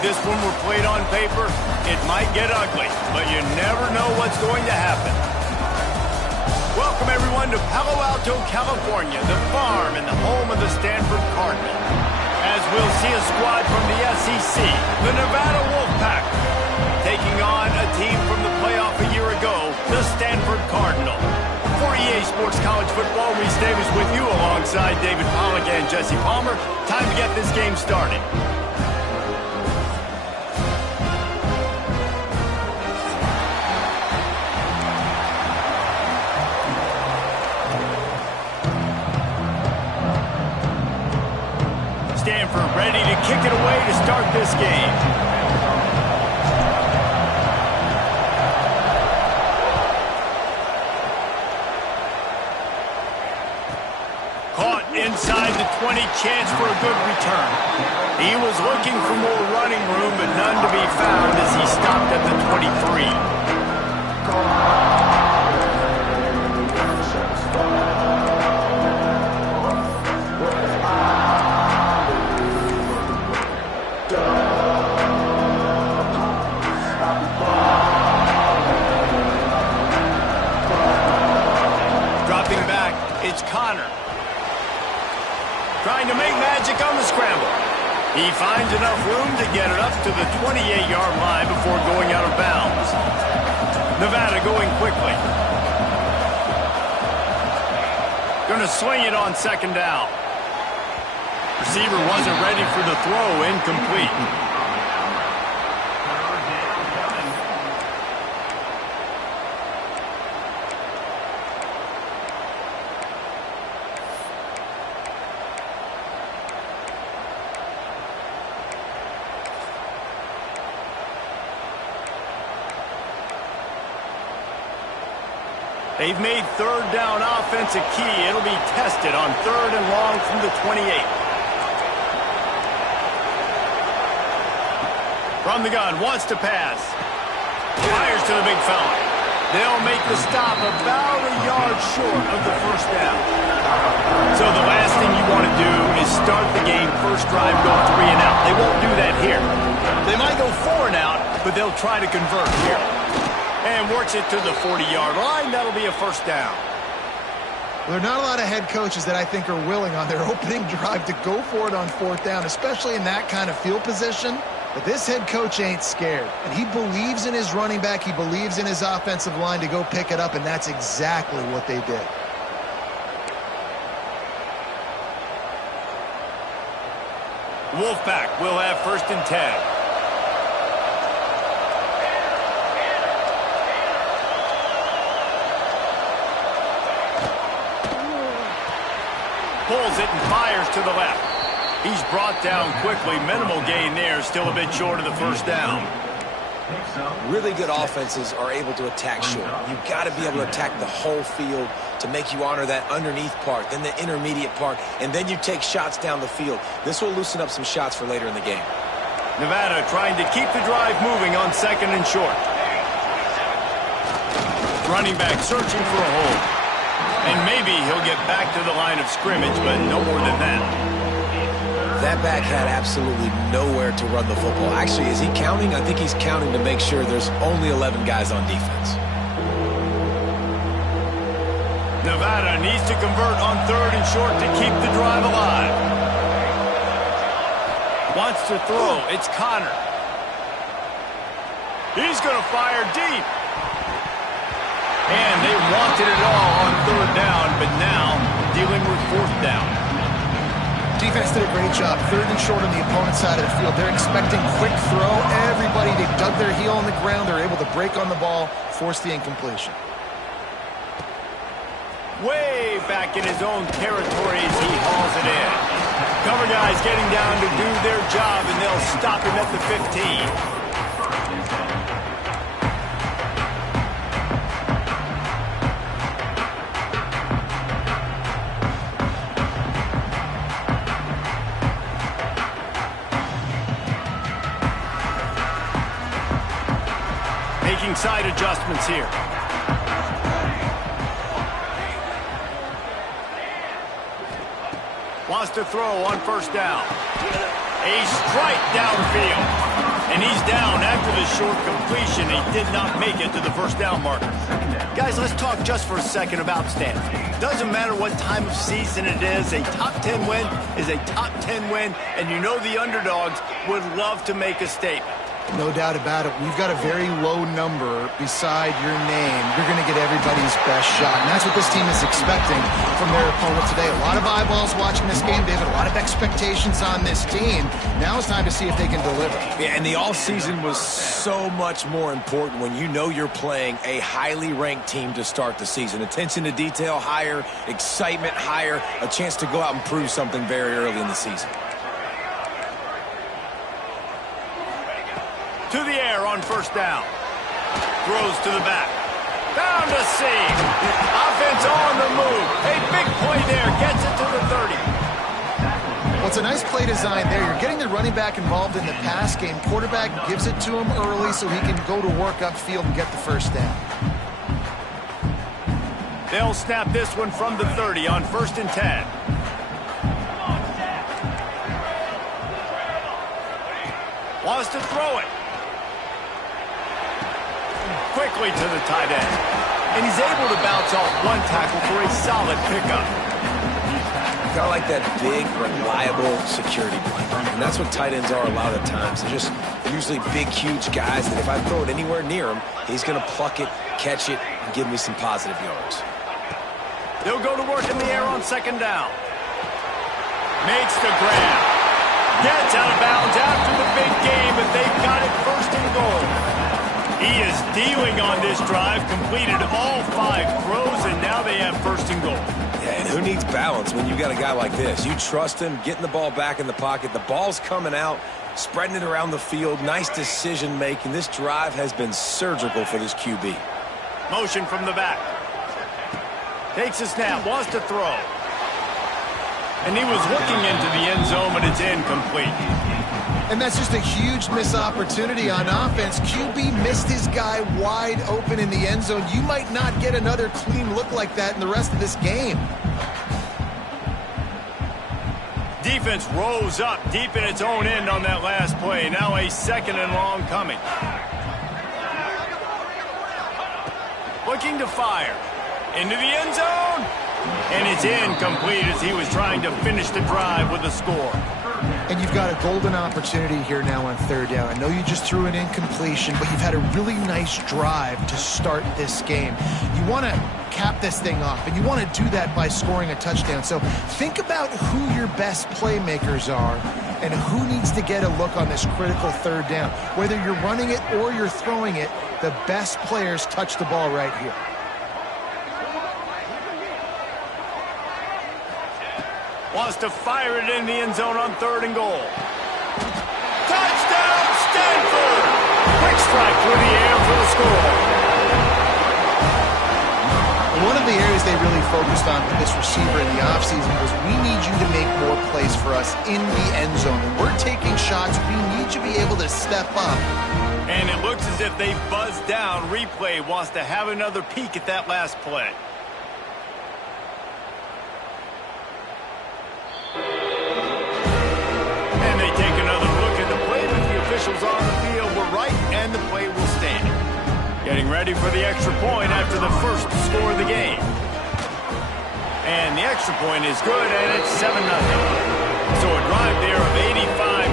this one were played on paper, it might get ugly, but you never know what's going to happen. Welcome, everyone, to Palo Alto, California, the farm and the home of the Stanford Cardinal. As we'll see a squad from the SEC, the Nevada Wolfpack, taking on a team from the playoff a year ago, the Stanford Cardinal. For EA Sports College Football, Reese Davis with you alongside David Pollack and Jesse Palmer. Time to get this game started. Stanford ready to kick it away to start this game. Inside the 20, chance for a good return. He was looking for more running room, but none to be found as he stopped at the 23. Dropping back, it's Connor. Trying to make magic on the scramble. He finds enough room to get it up to the 28-yard line before going out of bounds. Nevada going quickly. Going to swing it on second down. Receiver wasn't ready for the throw, incomplete. They've made third down offense a key. It'll be tested on third and long from the 28. From the gun, wants to pass. Fires to the big fella. They'll make the stop about a yard short of the first down. So the last thing you want to do is start the game first drive, go 3 and out. They won't do that here. They might go 4 and out, but they'll try to convert here. And works it to the 40-yard line. That'll be a first down. Well, there are not a lot of head coaches that I think are willing on their opening drive to go for it on fourth down, especially in that kind of field position. But this head coach ain't scared. And he believes in his running back. He believes in his offensive line to go pick it up, and that's exactly what they did. Wolfpack will have first and 10. Pulls it and fires to the left. He's brought down quickly. Minimal gain there. Still a bit short of the first down. Really good offenses are able to attack short. You've got to be able to attack the whole field to make you honor that underneath part, then the intermediate part, and then you take shots down the field. This will loosen up some shots for later in the game. Nevada trying to keep the drive moving on second and short. Running back searching for a hole. And maybe he'll get back to the line of scrimmage, but no more than that. That back had absolutely nowhere to run the football. Actually, is he counting? I think he's counting to make sure there's only 11 guys on defense. Nevada needs to convert on third and short to keep the drive alive. Wants to throw. It's Connor. He's going to fire deep. And they wanted it all on third down, but now dealing with fourth down. Defense did a great job. Third and short on the opponent's side of the field. They're expecting quick throw. Everybody, they dug their heel on the ground. They're able to break on the ball, force the incompletion. Way back in his own territory as he hauls it in. Cover guys getting down to do their job, and they'll stop him at the 15. Making side adjustments here. Wants to throw on first down. A strike downfield. short completion. He did not make it to the first down marker. Guys, let's talk just for a second about Stanford. Doesn't matter what time of season it is, a top 10 win is a top 10 win, and you know the underdogs would love to make a statement. No doubt about it. We've got a very low number beside your name. You're going to get everybody's best shot, and that's what this team is expecting from their opponent today. A lot of eyeballs watching this game, David. A lot of expectations on this team. Now it's time to see if they can deliver. Yeah, and the offseason was so much more important when you know you're playing a highly ranked team to start the season. Attention to detail higher, excitement higher, a chance to go out and prove something very early in the season. To the air on first down. Throws to the back. Found a seam. Offense on the move. A big play there. Gets it to the 30. Well, it's a nice play design there. You're getting the running back involved in the pass game. Quarterback gives it to him early so he can go to work upfield and get the first down. They'll snap this one from the 30 on 1st and 10. Wants to throw it. Quickly to the tight end. And he's able to bounce off one tackle for a solid pickup. Kind of like that big, reliable security blanket. And that's what tight ends are a lot of the times. They're just usually big, huge guys that if I throw it anywhere near him, he's going to pluck it, catch it, and give me some positive yards. They'll go to work in the air on 2nd down. Makes the grab. Gets out of bounds after the big game, but they've got it 1st and goal. He is dealing on this drive, completed all 5 throws, and now they have 1st and goal. Yeah, and who needs balance when you've got a guy like this? You trust him, getting the ball back in the pocket. The ball's coming out, spreading it around the field. Nice decision-making. This drive has been surgical for this QB. Motion from the back. Takes a snap, wants to throw. And he was looking into the end zone, but it's incomplete. And that's just a huge missed opportunity on offense. QB missed his guy wide open in the end zone. You might not get another clean look like that in the rest of this game. Defense rose up deep in its own end on that last play. Now a 2nd and long coming. Looking to fire. Into the end zone. And it's incomplete as he was trying to finish the drive with a score. And you've got a golden opportunity here now on 3rd down. I know you just threw an incompletion, but you've had a really nice drive to start this game. You want to cap this thing off, and you want to do that by scoring a touchdown. So think about who your best playmakers are and who needs to get a look on this critical 3rd down. Whether you're running it or you're throwing it, the best players touch the ball right here. Wants to fire it in the end zone on 3rd and goal. Touchdown, Stanford! Quick strike through the air for the score. One of the areas they really focused on with this receiver in the offseason was we need you to make more plays for us in the end zone. When we're taking shots, we need you to be able to step up. And it looks as if they buzzed down. Replay wants to have another peek at that last play. Officials on the field were right, and the play will stand. Getting ready for the extra point after the first score of the game. And the extra point is good, and it's 7-0. So a drive there of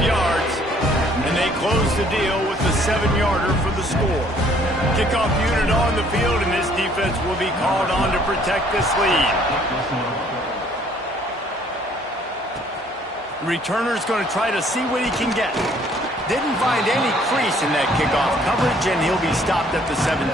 85 yards, and they close the deal with the 7-yarder for the score. Kickoff unit on the field, and this defense will be called on to protect this lead. The returner's going to try to see what he can get. Didn't find any crease in that kickoff coverage, and he'll be stopped at the 17.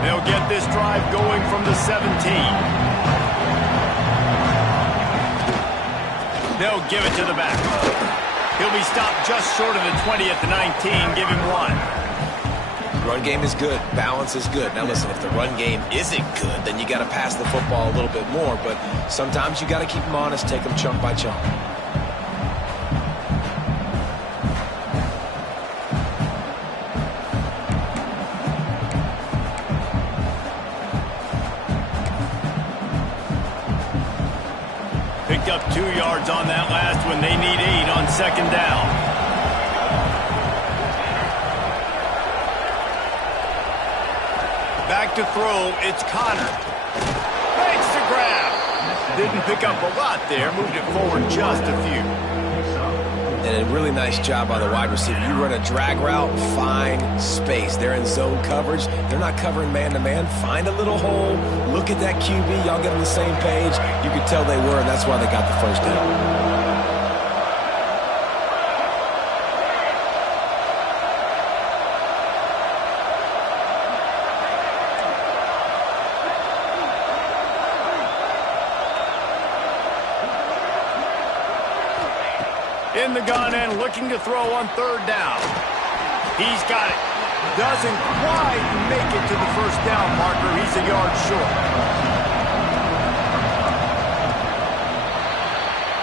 They'll get this drive going from the 17. They'll give it to the back. He'll be stopped just short of the 20 at the 19. Give him 1. Run game is good. Balance is good. Now listen, if the run game isn't good, then you got to pass the football a little bit more. But sometimes you got to keep them honest, take them chunk by chunk. up 2 yards on that last one. They need 8 on second down. Back to throw, it's Connor. Makes the grab. Didn't pick up a lot there, moved it forward just a few. And a really nice job by the wide receiver. You run a drag route, find space. They're in zone coverage. They're not covering man-to-man. Find a little hole. Look at that QB. Y'all get on the same page. You could tell they were, and that's why they got the first down. In the gun and looking to throw on third down. He's got it. Doesn't quite make it to the first down marker. He's a yard short.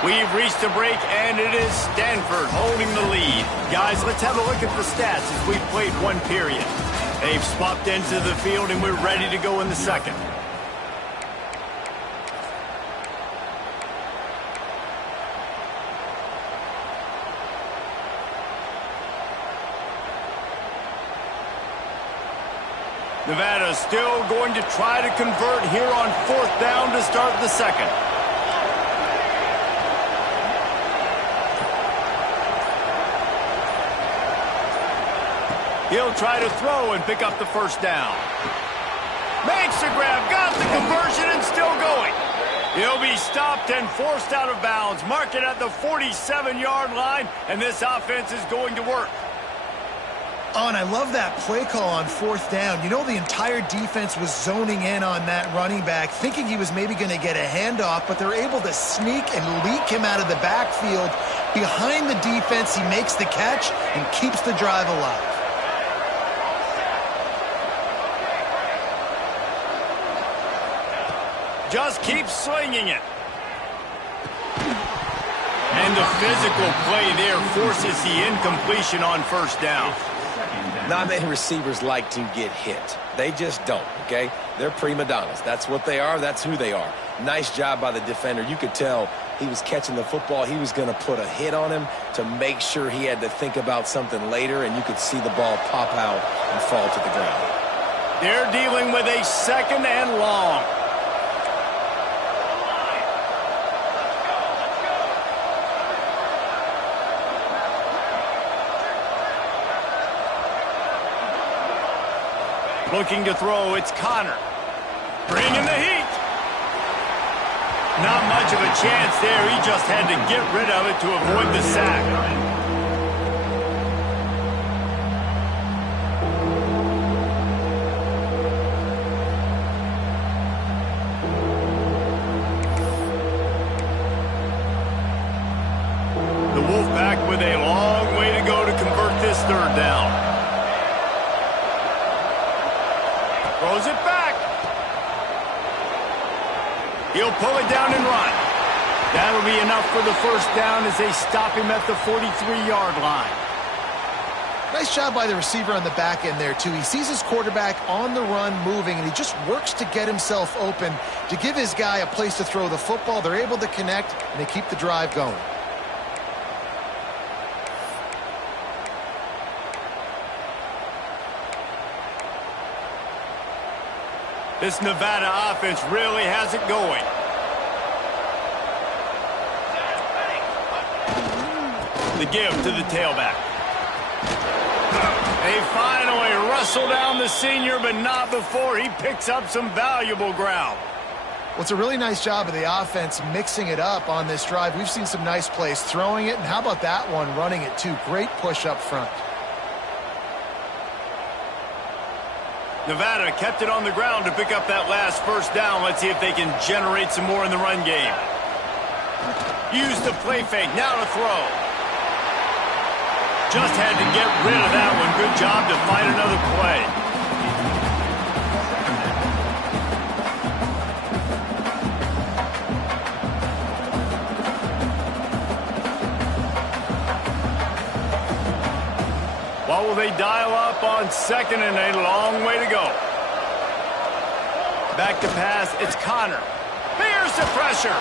We've reached a break, and it is Stanford holding the lead. Guys, let's have a look at the stats as we've played one period. They've swapped into the field, and we're ready to go in the second. Nevada still going to try to convert here on fourth down to start the second. He'll try to throw and pick up the first down. Makes the grab, got the conversion and still going. He'll be stopped and forced out of bounds. Mark it at the 47-yard line, and this offense is going to work. Oh, and I love that play call on fourth down. You know, the entire defense was zoning in on that running back, thinking he was maybe going to get a handoff, but they're able to sneak and leak him out of the backfield. Behind the defense, he makes the catch and keeps the drive alive. Just keep slinging it. And the physical play there forces the incompletion on first down. Not many receivers like to get hit. They just don't, okay? They're prima donnas. That's what they are. That's who they are. Nice job by the defender. You could tell he was catching the football. He was going to put a hit on him to make sure he had to think about something later, and you could see the ball pop out and fall to the ground. They're dealing with a second and long. Looking to throw, it's Connor. Bringing the heat. Not much of a chance there. He just had to get rid of it to avoid the sack. The Wolfpack with a long way to go to convert this third down. Throws it back. He'll pull it down and run. That'll be enough for the first down as they stop him at the 43-yard line. Nice job by the receiver on the back end there, too. He sees his quarterback on the run moving, and he just works to get himself open to give his guy a place to throw the football. They're able to connect, and they keep the drive going. This Nevada offense really has it going. The give to the tailback. They finally wrestle down the senior, but not before he picks up some valuable ground. Well, it's a really nice job of the offense mixing it up on this drive. We've seen some nice plays throwing it, and how about that one running it too? Great push up front. Nevada kept it on the ground to pick up that last first down. Let's see if they can generate some more in the run game. Use the play fake. Now to throw. Just had to get rid of that one. Good job to find another play. What will they dial up on second and a long way to go? Back to pass, it's Connor. Here's the pressure.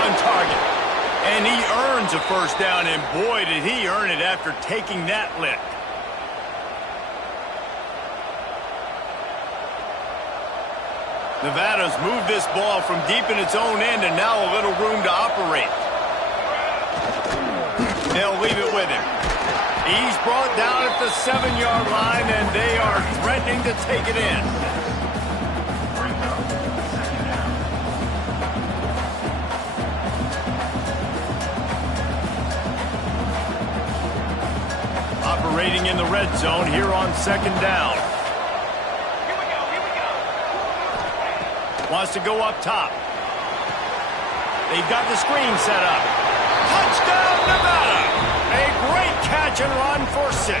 on target. And he earns a first down, and boy, did he earn it after taking that lick. Nevada's moved this ball from deep in its own end, and now a little room to operate. They'll leave it with him. He's brought down at the 7-yard line, and they are threatening to take it in. Operating in the red zone here on 2nd down. Wants to go up top. They've got the screen set up. Touchdown, Nevada! A great catch and run for 6.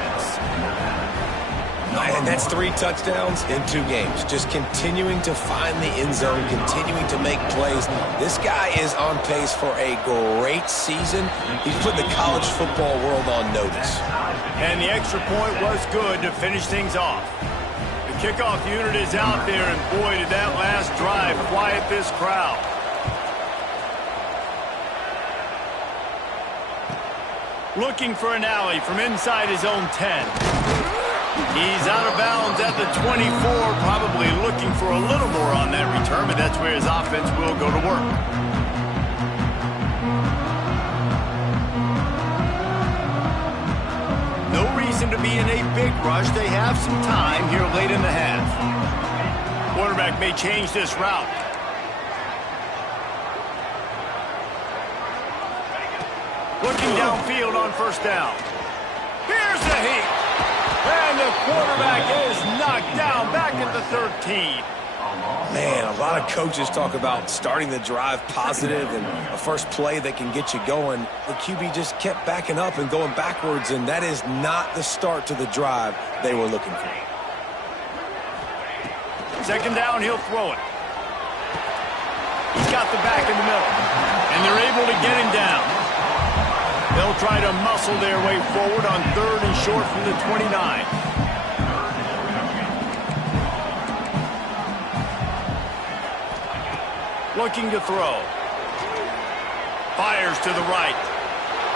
And that's 3 touchdowns in 2 games. Just continuing to find the end zone, continuing to make plays. This guy is on pace for a great season. He's put the college football world on notice. And the extra point was good to finish things off. The kickoff unit is out there, and boy, did that last drive quiet this crowd. Looking for an alley from inside his own 10. He's out of bounds at the 24, probably looking for a little more on that return, but that's where his offense will go to work. No reason to be in a big rush. They have some time here late in the half. Quarterback may change this route. Looking downfield on 1st down. Here's the heat. And the quarterback is knocked down back at the 13. Man, a lot of coaches talk about starting the drive positive and a first play that can get you going. The QB just kept backing up and going backwards, and that is not the start to the drive they were looking for. 2nd down, he'll throw it. He's got the back in the middle, and they're able to get him down. They'll try to muscle their way forward on 3rd and short from the 29. Looking to throw. Fires to the right.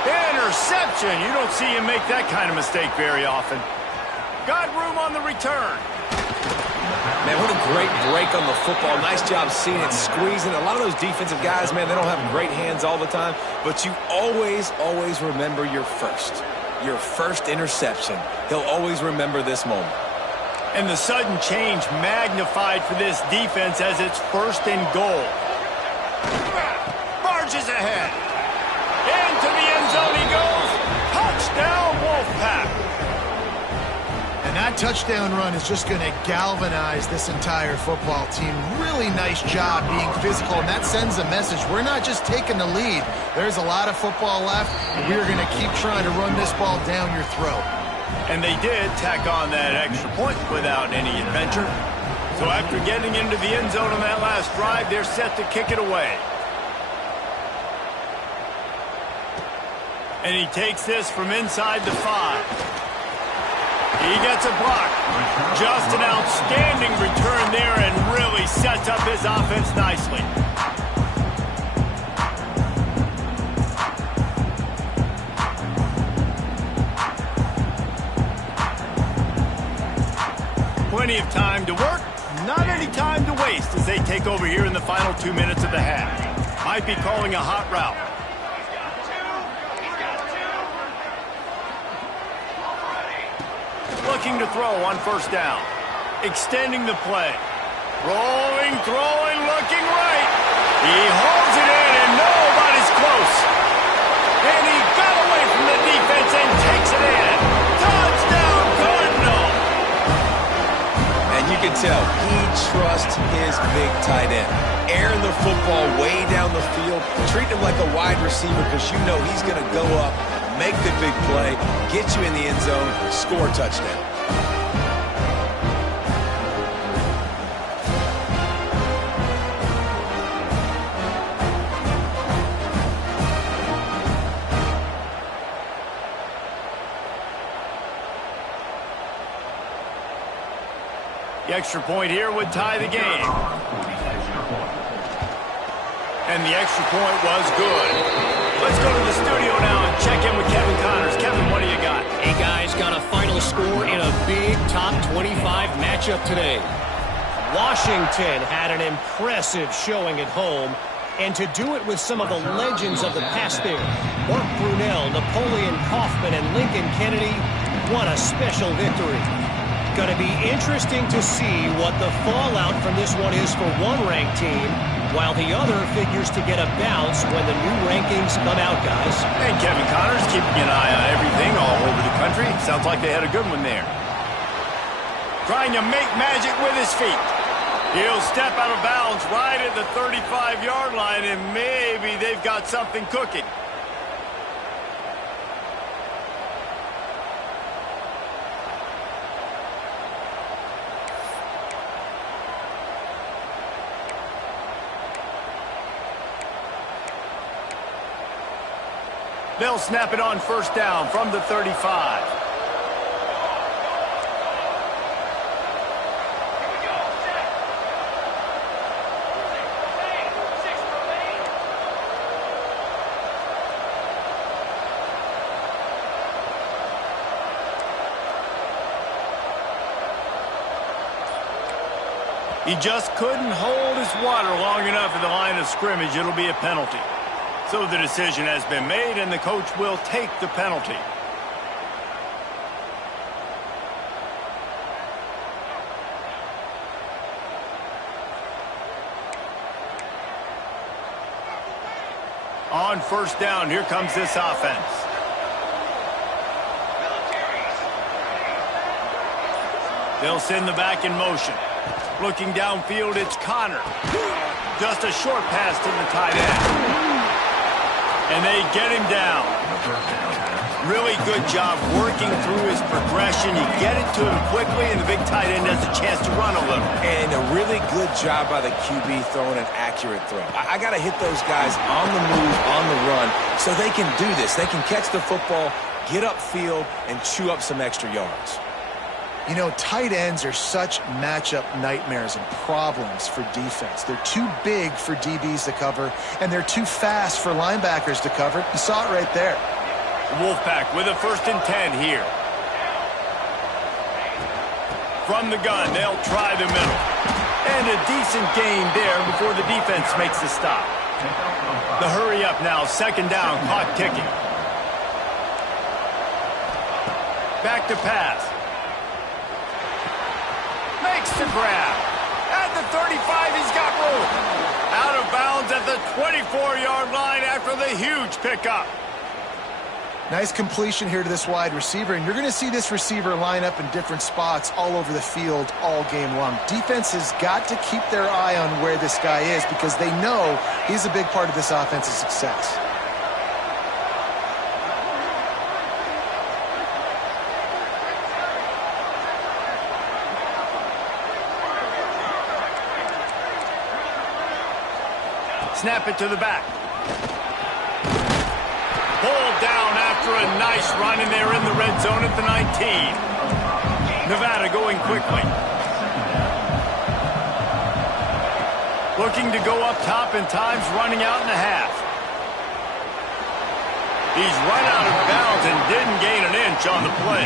Interception. You don't see him make that kind of mistake very often. Got room on the return. Man, what a great break on the football. Nice job seeing it squeezing. A lot of those defensive guys, man, they don't have great hands all the time, but you always remember your first interception. He'll always remember this moment. And the sudden change magnified for this defense as it's 1st and goal. Barges ahead. Into the end zone he goes. Touchdown, Wolfpack. And that touchdown run is just going to galvanize this entire football team. Really nice job being physical, and that sends a message. We're not just taking the lead. There's a lot of football left, and we're going to keep trying to run this ball down your throat. And they did tack on that extra point without any adventure. So after getting into the end zone on that last drive, they're set to kick it away. And he takes this from inside the 5. He gets a block. Just an outstanding return there and really sets up his offense nicely. Plenty of time to work, not any time to waste as they take over here in the final 2 minutes of the half. Might be calling a hot route. Looking to throw on 1st down. Extending the play. Rolling, throwing, looking right. He holds it in and nobody's close. And he got away from the defense and takes it in. Touchdown, Cardinal. And you can tell he trusts his big tight end. Airing the football way down the field. Treat him like a wide receiver because you know he's going to go up, make the big play, get you in the end zone, score a touchdown. The extra point here would tie the game. And the extra point was good. Let's go to the studio now and check in with Kevin Connors. Kevin, what do you got? Hey, guys, got a final score in a big top 25 matchup today. Washington had an impressive showing at home, and to do it with some of the legends of the past there, Mark Brunell, Napoleon Kaufman, and Lincoln Kennedy, what a special victory. Going to be interesting to see what the fallout from this one is for one ranked team, while the other figures to get a bounce when the new rankings come out, guys. And Kevin Connors keeping an eye on everything all over the country. Sounds like they had a good one there. Trying to make magic with his feet. He'll step out of bounds right at the 35-yard line, and maybe they've got something cooking. They'll snap it on first down from the 35. He just couldn't hold his water long enough at the line of scrimmage. It'll be a penalty. So the decision has been made, and the coach will take the penalty. On first down, here comes this offense. They'll send the back in motion. Looking downfield, it's Connor. Just a short pass to the tight end. And they get him down. Really good job working through his progression. You get it to him quickly, and the big tight end has a chance to run a little. And a really good job by the QB throwing an accurate throw. I got to hit those guys on the move, on the run, so they can do this. They can catch the football, get upfield, and chew up some extra yards. You know, tight ends are such matchup nightmares and problems for defense. They're too big for DBs to cover, and they're too fast for linebackers to cover. You saw it right there. Wolfpack with a 1st and 10 here. From the gun, they'll try the middle. And a decent gain there before the defense makes the stop. The hurry up now, 2nd down, clock ticking. Back to pass. Makes the grab. At the 35, he's got room. Out of bounds at the 24-yard line after the huge pickup. Nice completion here to this wide receiver, and you're going to see this receiver line up in different spots all over the field all game long. Defense has got to keep their eye on where this guy is because they know he's a big part of this offense's success. Snap it to the back. Pulled down after a nice run, and they're in the red zone at the 19. Nevada going quickly. Looking to go up top, and time's running out in the half. He's run out of bounds and didn't gain an inch on the play.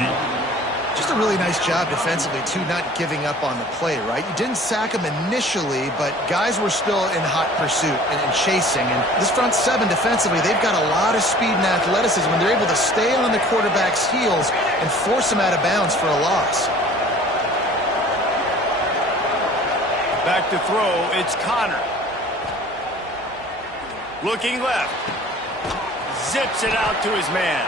Just a really nice job defensively, too, not giving up on the play, right? You didn't sack him initially, but guys were still in hot pursuit and chasing. And this front seven defensively, they've got a lot of speed and athleticism, and they're able to stay on the quarterback's heels and force him out of bounds for a loss. Back to throw, it's Connor. Looking left. Zips it out to his man.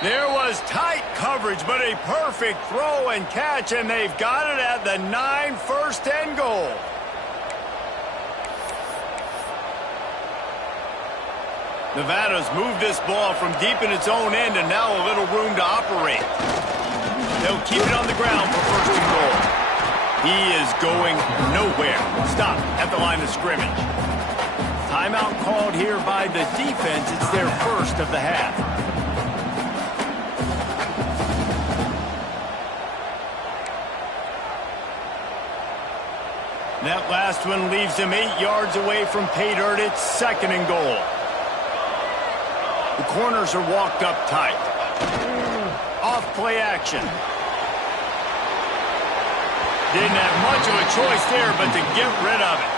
There was tight coverage, but a perfect throw and catch, and they've got it at the 9, 1st and goal. Nevada's moved this ball from deep in its own end, and now a little room to operate. They'll keep it on the ground for 1st and goal. He is going nowhere. Stop at the line of scrimmage. Timeout called here by the defense. It's their 1st of the half. That last one leaves him 8 yards away from pay dirt. It's 2nd and goal. The corners are walked up tight. Off play action. Didn't have much of a choice there but to get rid of it.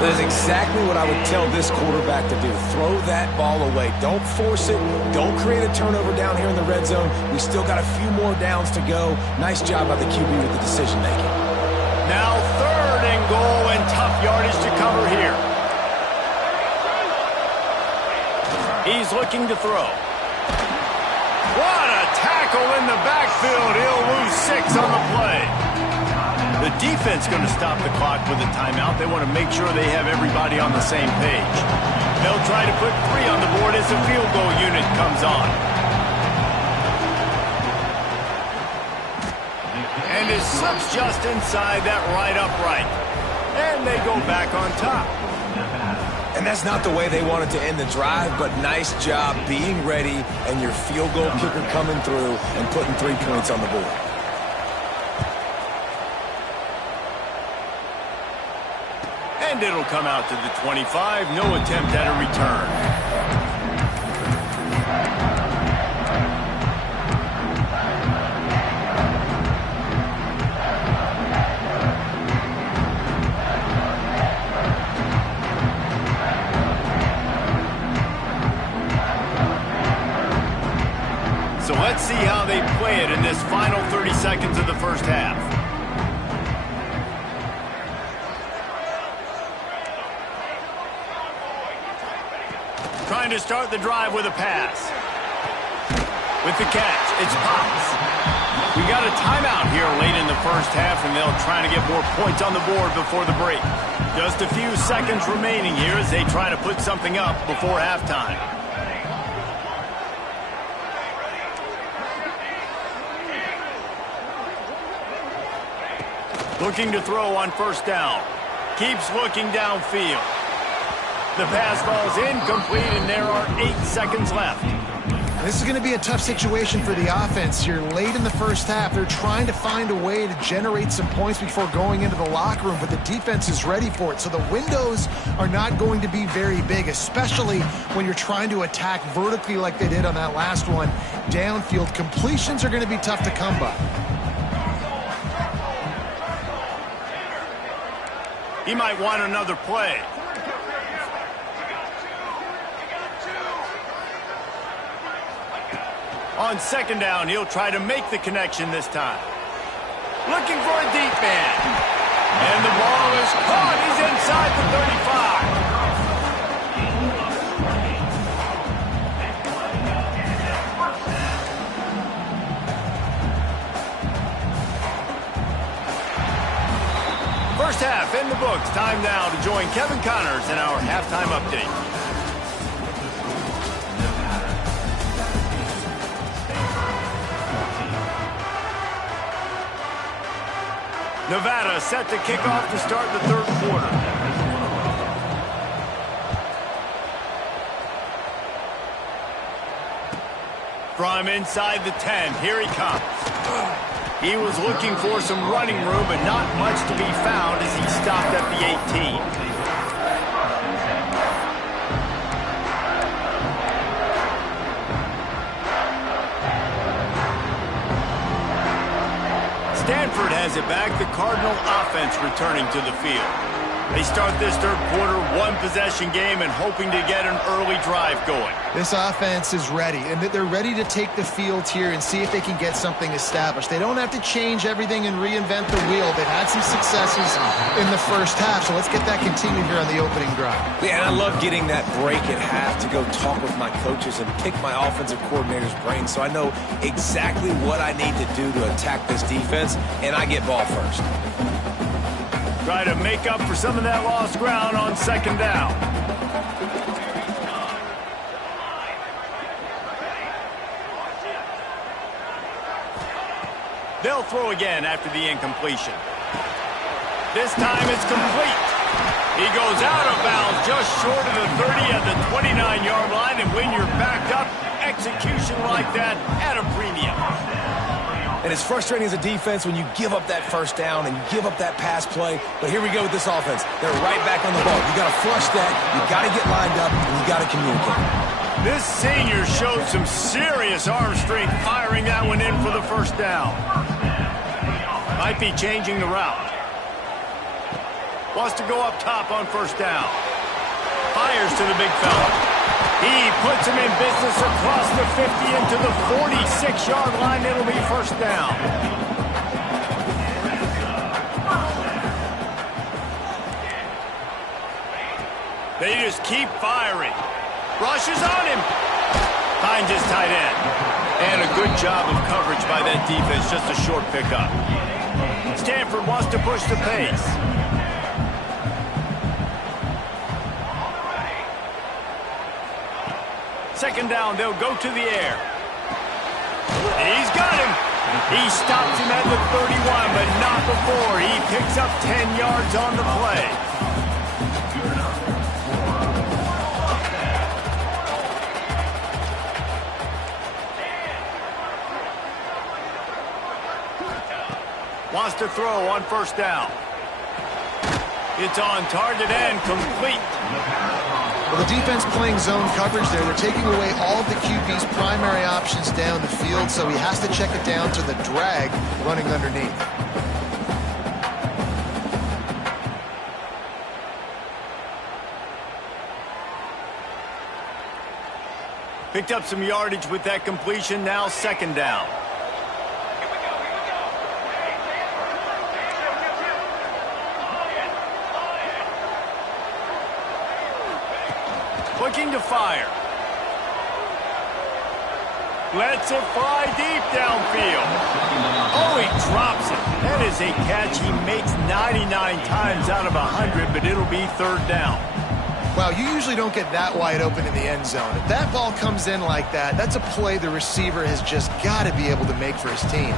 That is exactly what I would tell this quarterback to do. Throw that ball away. Don't force it. Don't create a turnover down here in the red zone. We still got a few more downs to go. Nice job by the QB with the decision making. Now 3rd and goal and tough yardage to cover here. He's looking to throw. What a tackle in the backfield. He'll lose 6 on the play. The defense going to stop the clock with a timeout. They want to make sure they have everybody on the same page. They'll try to put 3 on the board as the field goal unit comes on. And it slips just inside that right upright. And they go back on top. And that's not the way they wanted to end the drive, but nice job being ready and your field goal kicker coming through and putting 3 points on the board. And it'll come out to the 25. No attempt at a return. So let's see how they play it in this final 30 seconds of the first half. Trying to start the drive with a pass. With the catch, it's Potts. We got a timeout here late in the first half, and they'll try to get more points on the board before the break. Just a few seconds remaining here as they try to put something up before halftime. Looking to throw on 1st down. Keeps looking downfield. The pass falls incomplete, and there are 8 seconds left. This is going to be a tough situation for the offense here. Late in the first half, they're trying to find a way to generate some points before going into the locker room, but the defense is ready for it. So the windows are not going to be very big, especially when you're trying to attack vertically like they did on that last one. Downfield completions are going to be tough to come by. He might want another play. On 2nd down, he'll try to make the connection this time. Looking for a deep man. And the ball is caught. He's inside the 35. First half in the books. Time now to join Kevin Connors in our halftime update. Nevada set to kick off to start the 3rd quarter. From inside the 10, here he comes. He was looking for some running room, but not much to be found as he stopped at the 18. Stanford has it back. The Cardinal offense returning to the field. They start this 3rd quarter, 1-possession game and hoping to get an early drive going. This offense is ready, and they're ready to take the field here and see if they can get something established. They don't have to change everything and reinvent the wheel. They've had some successes in the first half, so let's get that continued here on the opening drive. Yeah, and I love getting that break at half to go talk with my coaches and pick my offensive coordinator's brain so I know exactly what I need to do to attack this defense, and I get ball first. Try to make up for some of that lost ground on 2nd down. They'll throw again after the incompletion. This time it's complete. He goes out of bounds just short of the 30 at the 29-yard line, and when you're backed up, execution like that at a premium. And it's frustrating as a defense when you give up that first down and you give up that pass play. But here we go with this offense. They're right back on the ball. You got to flush that. You got to get lined up, and you got to communicate. This senior showed some serious arm strength firing that one in for the first down. Might be changing the route. Wants to go up top on first down. Fires to the big fella. He puts him in business across the 50 into the 46-yard line. It'll be first down. They just keep firing. Rushes on him. Finds his tight end. And a good job of coverage by that defense. Just a short pickup. Stanford wants to push the pace. Second down, they'll go to the air. He's got him. He stops him at the 31, but not before. He picks up 10 yards on the play. Wants to throw on first down. It's on target and complete. Well, the defense playing zone coverage there. They're taking away all of the QB's primary options down the field, so he has to check it down to the drag running underneath. Picked up some yardage with that completion. Now second down. Looking to fire. Lets it fly deep downfield. Oh, he drops it. That is a catch he makes 99 times out of 100, but it'll be third down. Wow, you usually don't get that wide open in the end zone. If that ball comes in like that, that's a play the receiver has just got to be able to make for his team.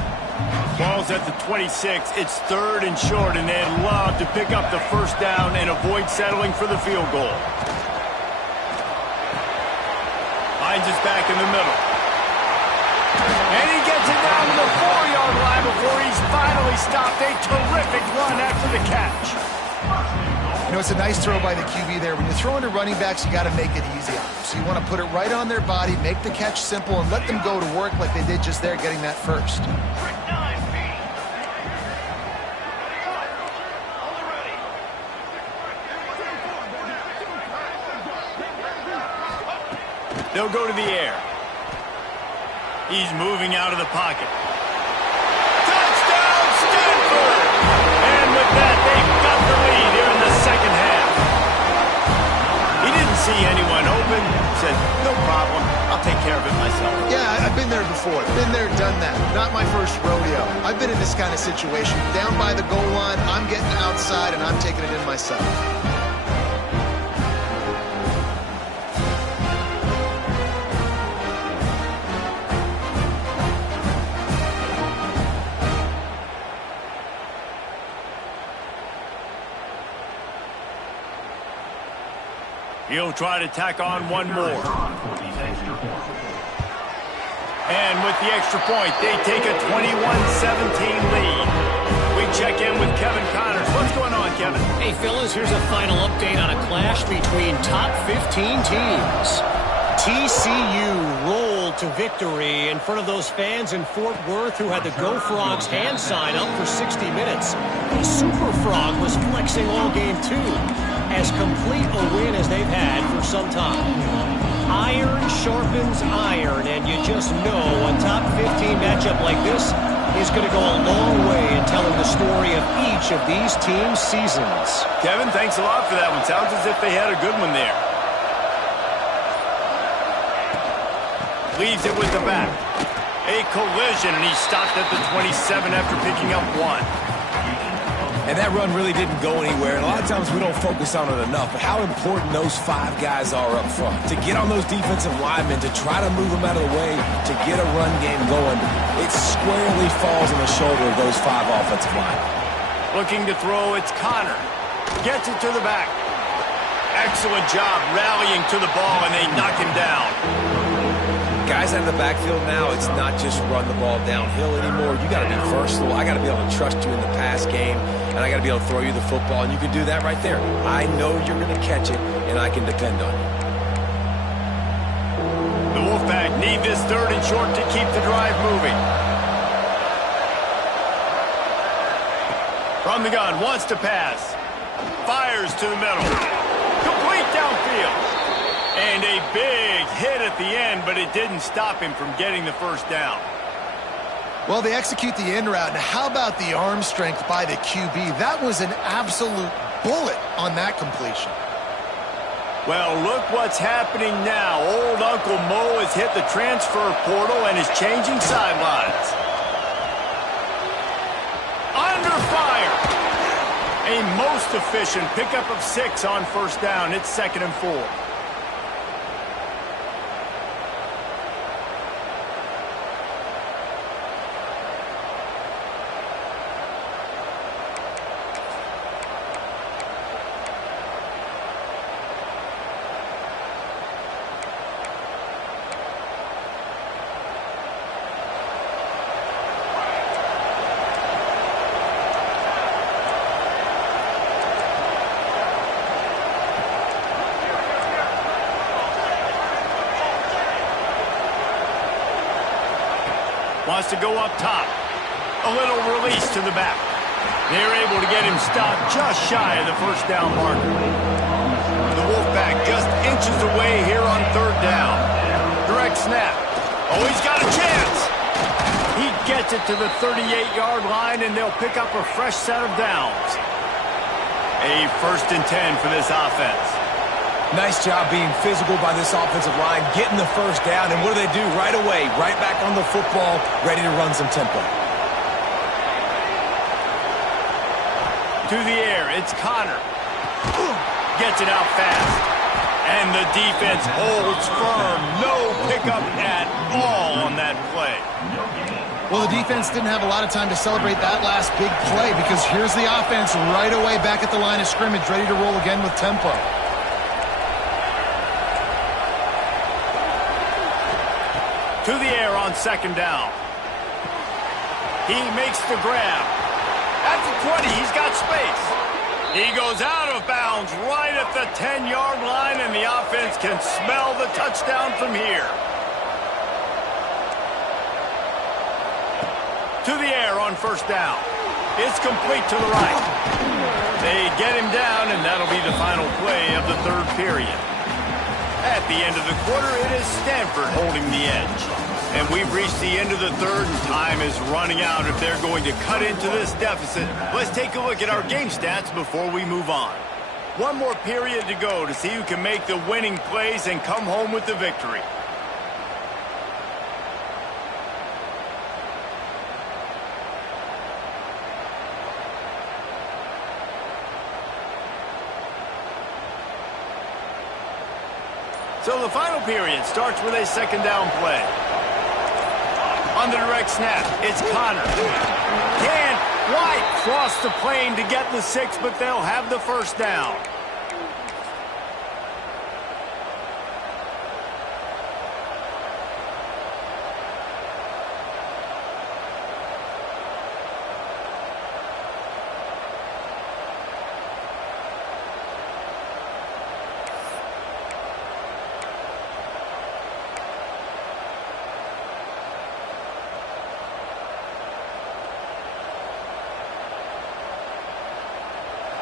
Ball's at the 26. It's third and short, and they'd love to pick up the first down and avoid settling for the field goal. Finds us back in the middle. And he gets it down to the 4-yard line before he's finally stopped. A terrific run after the catch. You know, it's a nice throw by the QB there. When you're throwing to running backs, you got to make it easy on them. So you want to put it right on their body, make the catch simple, and let them go to work like they did just there, getting that first. They'll go to the air. He's moving out of the pocket. Touchdown, Stanford! And with that, they've got the lead here in the second half. He didn't see anyone open. Said, no problem. I'll take care of it myself. Yeah, I've been there before. Been there, done that. Not my first rodeo. I've been in this kind of situation. Down by the goal line, I'm getting outside, and I'm taking it in myself. He'll try to tack on one more. And with the extra point, they take a 21-17 lead. We check in with Kevin Connors. What's going on, Kevin? Hey, fellas, here's a final update on a clash between top 15 teams. TCU rolled to victory in front of those fans in Fort Worth who had the Go Frogs hand sign up for 60 minutes. The Super Frog was flexing all game too. As complete a win as they've had for some time. Iron sharpens iron, and you just know a top 15 matchup like this is going to go a long way in telling the story of each of these teams' seasons. Kevin, thanks a lot for that one. Sounds as if they had a good one there. Leaves it with the back. A collision, and he stopped at the 27 after picking up one. And that run really didn't go anywhere, and a lot of times we don't focus on it enough, but how important those 5 guys are up front. To get on those defensive linemen, to try to move them out of the way, to get a run game going, it squarely falls on the shoulder of those 5 offensive linemen. Looking to throw, it's Connor. Gets it to the back. Excellent job rallying to the ball, and they knock him down. guys out of the backfield now, it's not just run the ball downhill anymore. You got to be versatile. I got to be able to trust you in the pass game, and I got to be able to throw you the football, and you can do that right there. I know you're going to catch it, and I can depend on you. The Wolfpack need this 3rd and short to keep the drive moving. From the gun, wants to pass. Fires to the middle. Complete downfield. And a big hit at the end, but it didn't stop him from getting the first down. Well, they execute the in route. Now, how about the arm strength by the QB? That was an absolute bullet on that completion. Well, look what's happening now. Old Uncle Mo has hit the transfer portal and is changing sidelines. Under fire. A most efficient pickup of 6 on first down. It's 2nd and 4. Wants to go up top. A little release to the back. They're able to get him stopped just shy of the first down marker. The Wolfpack just inches away here on 3rd down. Direct snap. Oh, he's got a chance. He gets it to the 38-yard line, and they'll pick up a fresh set of downs. A 1st and 10 for this offense. Nice job being physical by this offensive line, getting the first down, and what do they do right away? Right back on the football, ready to run some tempo. To the air, it's Connor. Gets it out fast. And the defense holds firm. No pickup at all on that play. Well, the defense didn't have a lot of time to celebrate that last big play because here's the offense right away back at the line of scrimmage, ready to roll again with tempo. To the air on 2nd down. He makes the grab. At the 20, he's got space. He goes out of bounds right at the 10-yard line, and the offense can smell the touchdown from here. To the air on 1st down. It's complete to the right. They get him down, and that'll be the final play of the 3rd period. At the end of the quarter, it is Stanford holding the edge. And we've reached the end of the 3rd, and time is running out if they're going to cut into this deficit. Let's take a look at our game stats before we move on. One more period to go to see who can make the winning plays and come home with the victory. So the final period starts with a 2nd down play. On the direct snap, it's Connor. Can't quite cross the plane to get the 6, but they'll have the first down.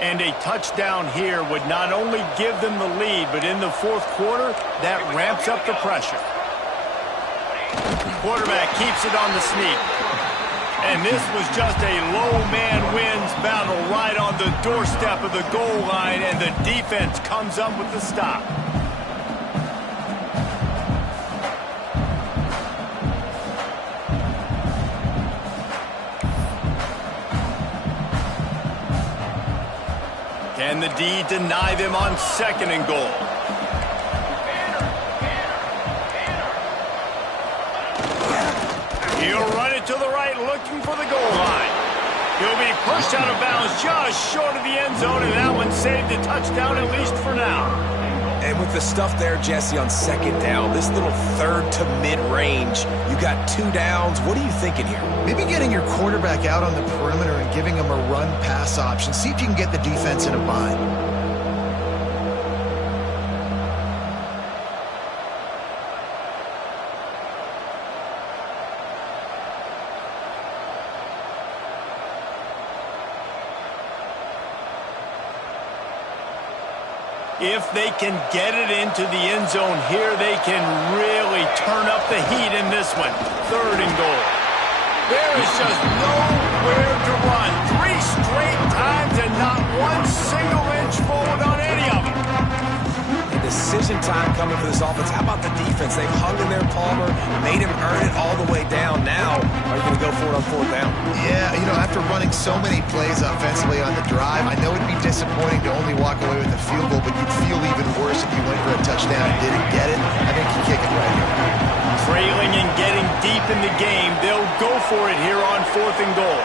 And a touchdown here would not only give them the lead, but in the 4th quarter, that ramps up the pressure. Quarterback keeps it on the sneak. And this was just a low man wins battle right on the doorstep of the goal line, and the defense comes up with the stop. Can the D deny them on 2nd and goal? He'll run it to the right, looking for the goal line. He'll be pushed out of bounds just short of the end zone, and that one saved a touchdown, at least for now. And with the stuff there, Jesse, on second down, this little third to mid-range, you got 2 downs. What are you thinking here? Maybe getting your quarterback out on the perimeter and giving him a run-pass option. See if you can get the defense in a bind. If they can get it into the end zone here, they can really turn up the heat in this one. 3rd and goal. There is just nowhere to run. 3 straight times and not 1 single inch forward on any of them. And decision time coming for this offense. How about the defense? They've hung in there, Palmer, made him earn it all the way down. Now, are you going to go for it on 4th down? Yeah, you know, after running so many plays offensively on the drive, I know it'd be disappointing to only walk away with a field goal, but you'd feel even worse if you went for a touchdown and didn't get it. I think you kick it right here. Trailing and getting deep in the game, they'll go for it here on 4th and goal.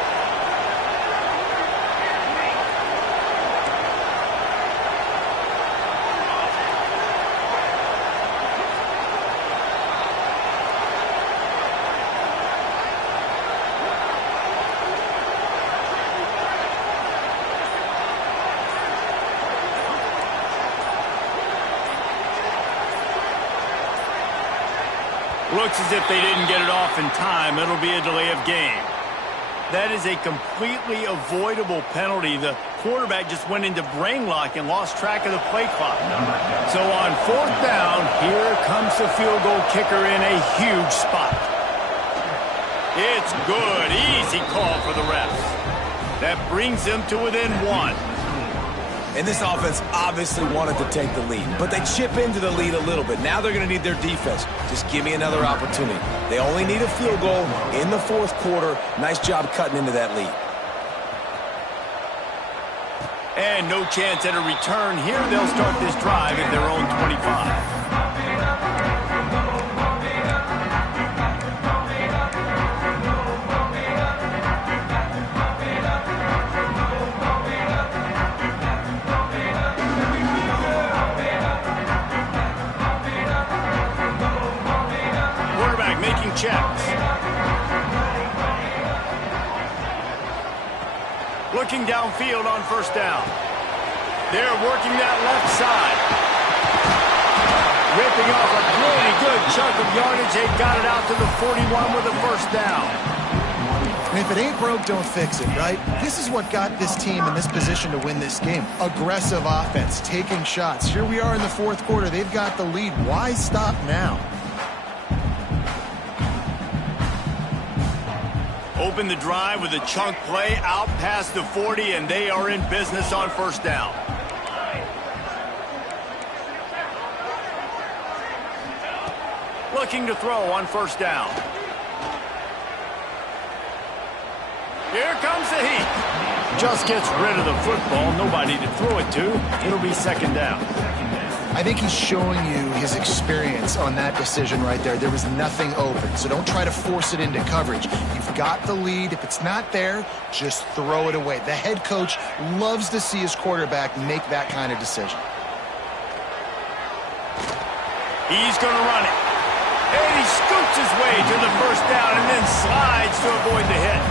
Looks as if they didn't get it off in time. It'll be a delay of game. That is a completely avoidable penalty. The quarterback just went into brain lock and lost track of the play clock. So on 4th down, here comes the field goal kicker in a huge spot. It's good. Easy call for the refs. That brings them to within 1. And this offense obviously wanted to take the lead, but they chip into the lead a little bit. Now they're going to need their defense. Just give me another opportunity. They only need a field goal in the 4th quarter. Nice job cutting into that lead. And no chance at a return here. They'll start this drive at their own 25. Checks. Looking downfield on 1st down. They're working that left side. Ripping off a really good chunk of yardage. They got it out to the 41 with a 1st down. And if it ain't broke, don't fix it, right? This is what got this team in this position to win this game. Aggressive offense, taking shots. Here we are in the 4th quarter. They've got the lead. Why stop now? Open the drive with a chunk play out past the 40, and they are in business on 1st down. Looking to throw on 1st down. Here comes the heat. Just gets rid of the football. Nobody to throw it to. It'll be 2nd down. I think he's showing you his experience on that decision right there. There was nothing open, so don't try to force it into coverage. You've got the lead. If it's not there, just throw it away. The head coach loves to see his quarterback make that kind of decision. He's going to run it. And he scoots his way to the 1st down and then slides to avoid the hit.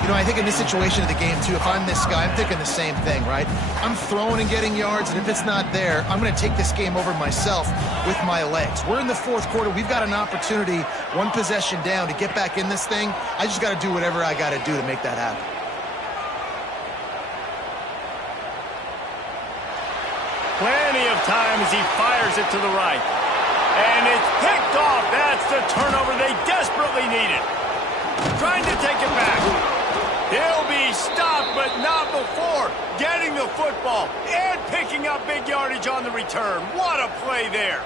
You know, I think in this situation of the game, too, if I'm this guy, I'm thinking the same thing, right? I'm throwing and getting yards, and if it's not there, I'm going to take this game over myself with my legs. We're in the 4th quarter. We've got an opportunity, 1 possession down, to get back in this thing. I just got to do whatever I got to do to make that happen. Plenty of time as he fires it to the right. And it's picked off. That's the turnover they desperately needed. Trying to take it back. He'll be stopped, but not before getting the football and picking up big yardage on the return. What a play there.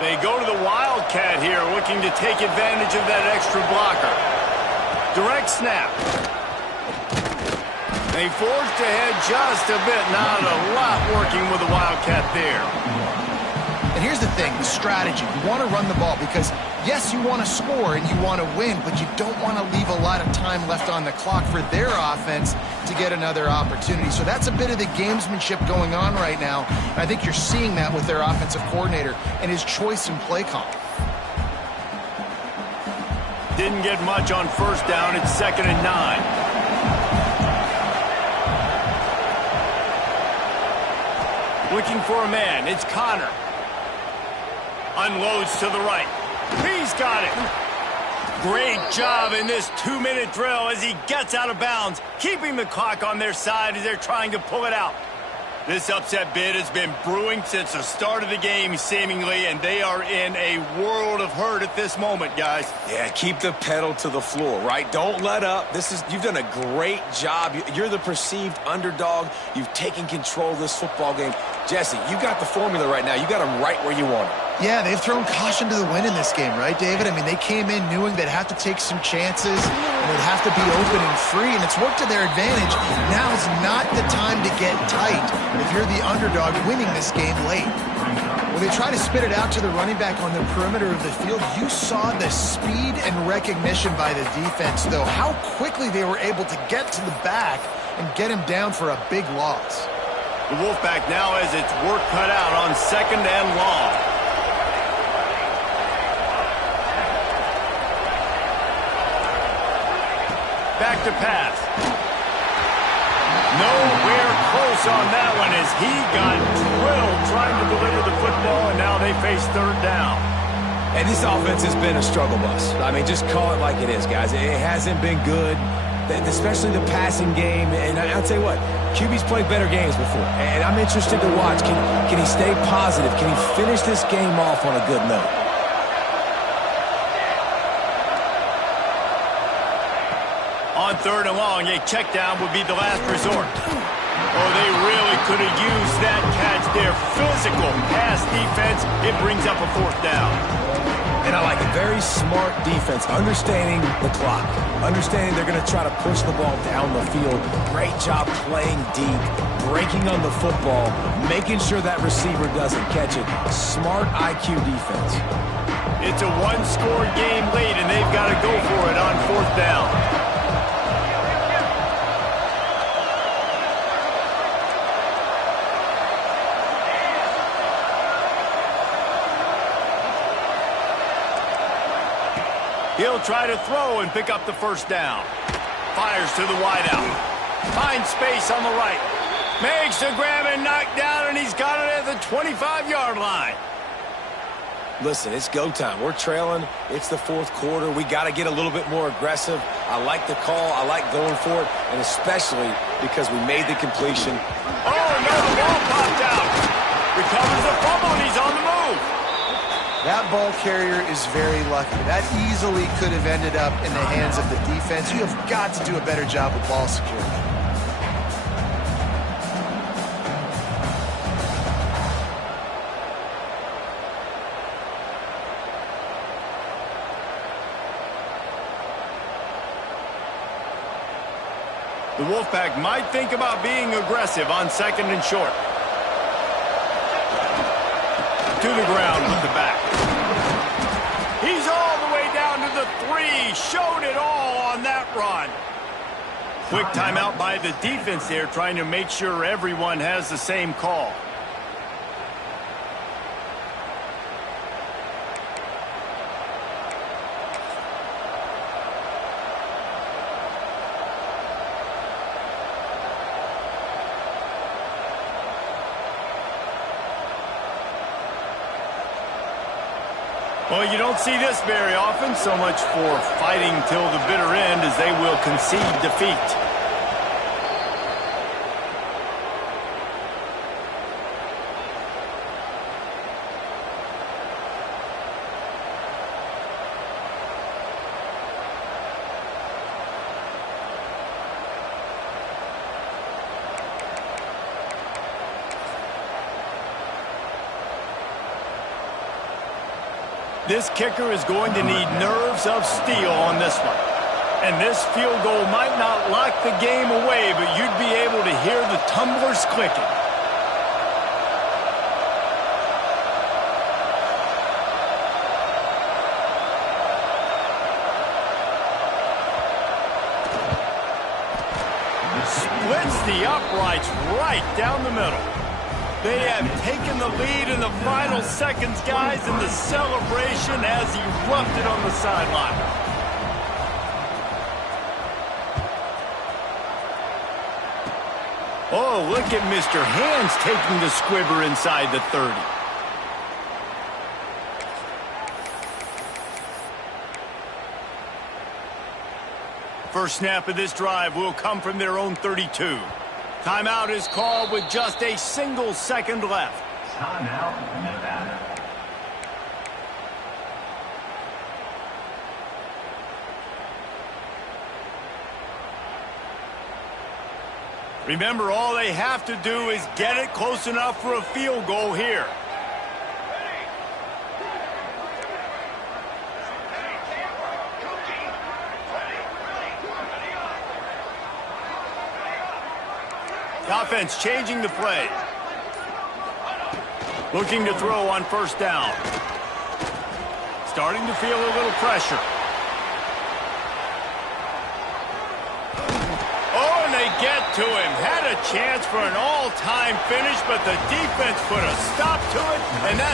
They go to the Wildcat here, looking to take advantage of that extra blocker. Direct snap. They forced ahead just a bit. Not a lot working with the Wildcat there. And here's the thing, the strategy. You want to run the ball because, yes, you want to score and you want to win, but you don't want to leave a lot of time left on the clock for their offense to get another opportunity. So that's a bit of the gamesmanship going on right now. And I think you're seeing that with their offensive coordinator and his choice in play call. Didn't get much on first down. It's 2nd and 9. Looking for a man. It's Connor. Unloads to the right. He's got it. Great job in this 2-minute drill as he gets out of bounds, keeping the clock on their side as they're trying to pull it out. This upset bid has been brewing since the start of the game, seemingly, and they are in a world of hurt at this moment, guys. Yeah, keep the pedal to the floor, right? Don't let up. You've done a great job. You're the perceived underdog. You've taken control of this football game. Jesse, you got the formula right now. You got them right where you want them. Yeah, they've thrown caution to the wind in this game, right, David? I mean, they came in knowing they'd have to take some chances, and they'd have to be open and free, and it's worked to their advantage. Now is not the time to get tight if you're the underdog winning this game late. When they try to spit it out to the running back on the perimeter of the field, you saw the speed and recognition by the defense, though, how quickly they were able to get to the back and get him down for a big loss. The Wolfpack now has its work cut out on 2nd and long. Back to pass. Nowhere close on that one as he got drilled trying to deliver the football, and now they face 3rd down. And this offense has been a struggle bus. I mean, just call it like it is, guys. It hasn't been good, especially the passing game. And I'll tell you what, QB's played better games before, and I'm interested to watch. Can he stay positive? Can he finish this game off on a good note? On 3rd and long, a check down would be the last resort. Oh, they really could have used that catch there. Physical pass defense. It brings up a 4th down. And I like it. Very smart defense. Understanding the clock. Understanding they're going to try to push the ball down the field. Great job playing deep. Breaking on the football. Making sure that receiver doesn't catch it. Smart IQ defense. It's a one-score game late, and they've got to go for it on 4th down. He'll try to throw and pick up the 1st down. Fires to the wideout. Finds space on the right. Makes the grab and knock down, and he's got it at the 25-yard line. Listen, it's go time. We're trailing. It's the 4th quarter. We got to get a little bit more aggressive. I like the call. I like going for it, and especially because we made the completion. Oh, no, the ball popped out. Recovers the fumble, and he's on the move. That ball carrier is very lucky. That easily could have ended up in the hands of the defense. You have got to do a better job with ball security. The Wolfpack might think about being aggressive on 2nd and short. To the ground with the back. He's all the way down to the 3. Showed it all on that run. Quick timeout by the defense there, trying to make sure everyone has the same call. Well, you don't see this very often, so much for fighting till the bitter end as they will concede defeat. This kicker is going to need nerves of steel on this one. And this field goal might not lock the game away, but you'd be able to hear the tumblers clicking. Splits the uprights right down the middle. They have taken the lead in the final seconds, guys, and the celebration has erupted on the sideline. Oh, look at Mr. Hands taking the squibber inside the 30. First snap of this drive will come from their own 32. Timeout is called with just a single second left. Timeout, Nevada. Remember, all they have to do is get it close enough for a field goal here. The offense changing the play. Looking to throw on first down. Starting to feel a little pressure. Oh, and they get to him. Had a chance for an all-time finish, but the defense put a stop to it, and that's